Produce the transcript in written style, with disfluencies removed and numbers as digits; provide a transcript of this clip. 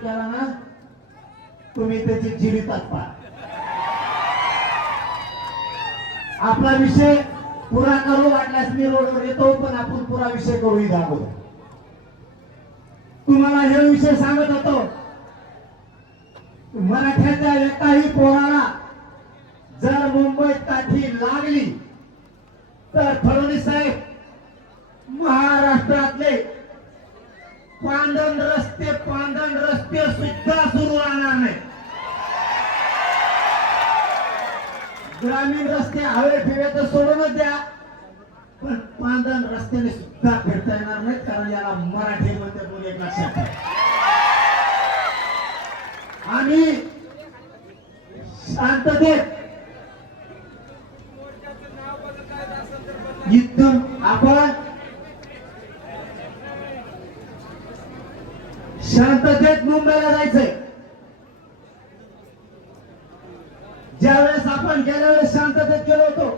केला ना तुम्ही त्याची जीवितात पहा. आपला विषय पुरा करू वाटल्यास मी रोडवर येतो, पण आपण पुरा विषय करू अगोदर. तुम्हाला हे विषय सांगत होतो, मराठ्याच्या एकाही पोराला जर मुंबईत काठी लागली तर फडणवीस साहेब महाराष्ट्रातले पांढन रस्ते सुद्धा सुरू राहणार नाही. ग्रामीण रस्ते हवे फिवे तर सोडूनच द्या, पण पांढन रस्त्याने सुद्धा फिरता येणार नाहीत, कारण याला मराठी मध्ये बोल एक लक्षात ठेवा. आम्ही शांततेत इथून आपण शांततेत मुंबईला जायचंय. ज्यावेळेस आपण गेल्या वेळेस शांततेत गेलो होतो